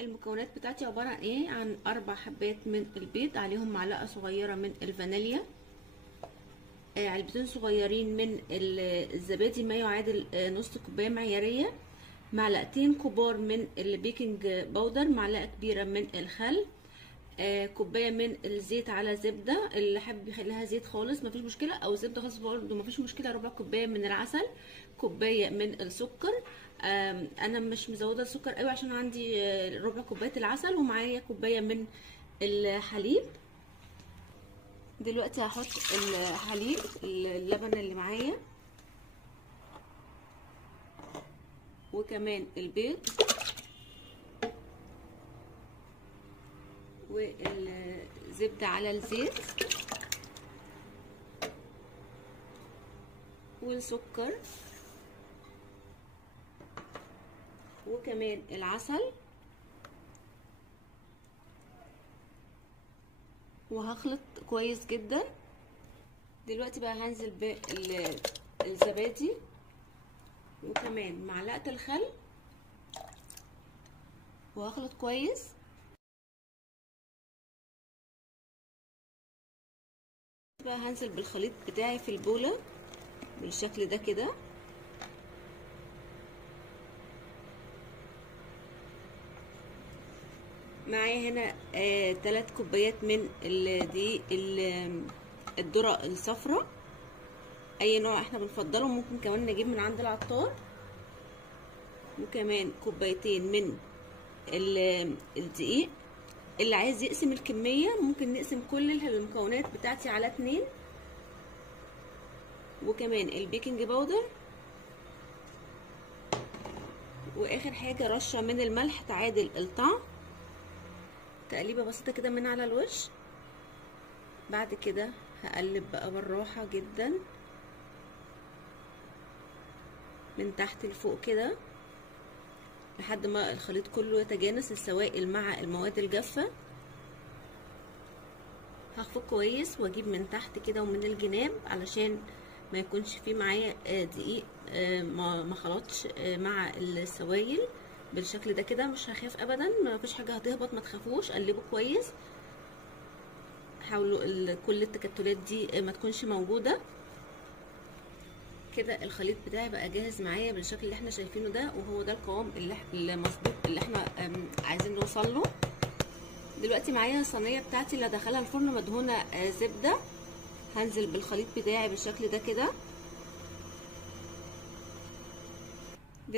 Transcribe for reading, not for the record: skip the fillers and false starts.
المكونات بتاعتي عبارة عن ايه؟ عن 4 حبات من البيض، عليهم معلقة صغيرة من الفانيليا، علبتين صغيرين من الزبادي ما يعادل نص كوباية معيارية، معلقتين كبار من البيكنج باودر، معلقة كبيرة من الخل، كوباية من الزيت على زبدة، اللي حابب يخليها زيت خالص مفيش مشكلة، او زبدة خالص برضه مفيش مشكلة، ربع كوباية من العسل، كوباية من السكر. انا مش مزودة السكر قوي عشان عندي ربع كوباية العسل، ومعايا كوباية من الحليب. دلوقتي هحط الحليب اللبن اللي معايا، وكمان البيض والزبدة على الزيت والسكر وكمان العسل، وهخلط كويس جدا. دلوقتي بقى هنزل بالزبادي وكمان معلقة الخل، وهخلط كويس. بقى هنزل بالخليط بتاعي في البولة بالشكل ده كده. معايا هنا 3 كوبايات من دقيق الذرة الصفراء، اي نوع احنا بنفضله، ممكن كمان نجيب من عند العطار، وكمان كوبايتين من الدقيق. اللي عايز يقسم الكمية ممكن نقسم كل المكونات بتاعتي على 2، وكمان البيكنج باودر، واخر حاجة رشة من الملح تعادل الطعم، تقليبة بسيطة كده من على الوش. بعد كده هقلب بقى بالراحة جدا من تحت لفوق كده لحد ما الخليط كله يتجانس السوائل مع المواد الجافة. هخفق كويس واجيب من تحت كده ومن الجناب علشان ما يكونش فيه معايا دقيق ما خلطش مع السوائل بالشكل ده كده. مش هخاف ابدا، ما فيش حاجه هتهبط، ما تخافوش، قلبوا كويس، حاولوا كل التكتلات دي ما تكونش موجوده كده. الخليط بتاعي بقى جاهز معايا بالشكل اللي احنا شايفينه ده، وهو ده القوام المظبوط اللي احنا عايزين نوصل له. دلوقتي معايا الصينيه بتاعتي اللي هدخلها الفرن مدهونه زبده، هنزل بالخليط بتاعي بالشكل ده كده.